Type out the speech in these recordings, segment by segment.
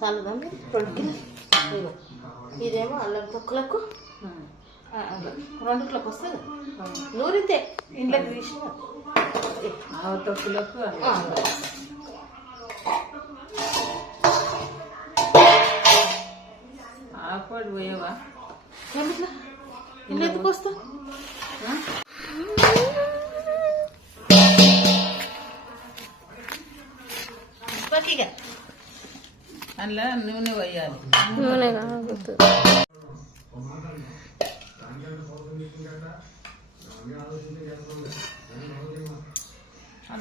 చాలదండి 2 kilo. ఇదేమో అల్లం తొక్కులకు 2 కిలోకి వస్తుంది. నూరితే ఇంట్లోకి తీసిన తొక్కులకు ఆకుపడి పోయేవా ఇల్లు ఎందుకు వస్తా అందులో నూనె పోయాలి. నూనె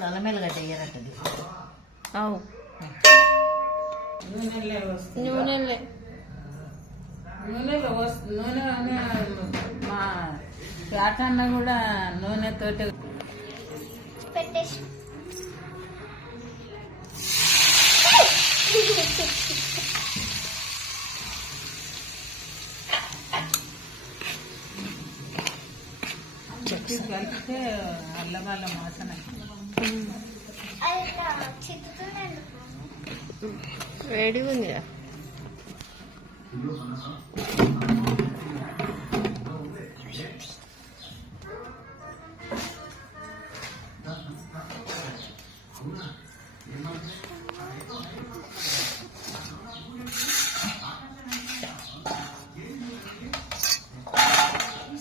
అల్లం ఎల్లిగడ్డ వేయరట్టది. అవు నూనె మా పేటన్న కూడా నూనెతోటి పెట్టేసి కలిపితే అల్లవాళ్ళ వాసన వేడిగా ఉంది.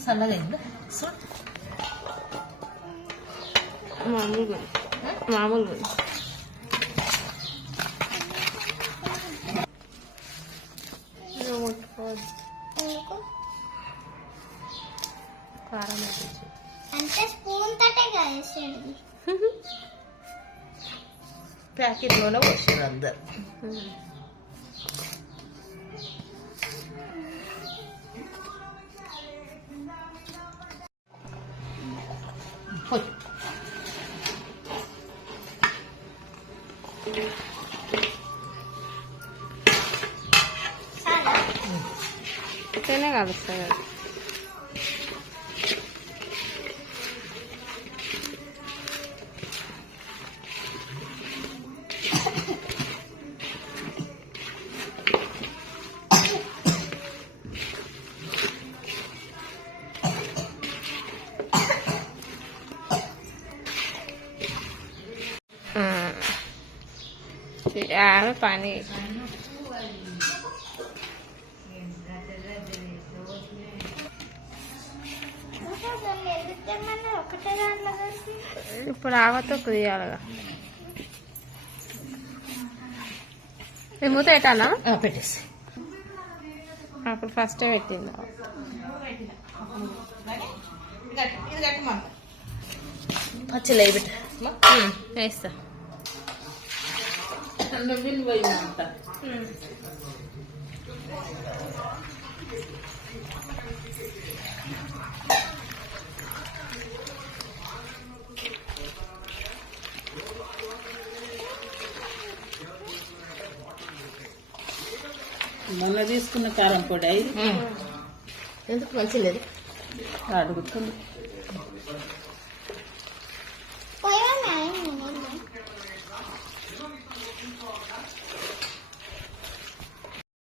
చల్లగా అయిందా? మామూలుగా కారం అంటే స్పూన్ తోటే వేసేది. ప్యాకెట్లోనే వచ్చారు అందరు. ఇట్లనే కలుస్తాయి కదా. पानी ఇప్పుడు ఆవతో కుదియాలగా. మూత పెట్టాలా? పెట్టేసి అప్పుడు ఫస్ట్ పెట్టింది. పచ్చిలు అవి పెట్టా వేస్తా. మొన్న తీసుకున్న కారం పొడి ఎందుకు మంచి లేదు అడుగుతుంది.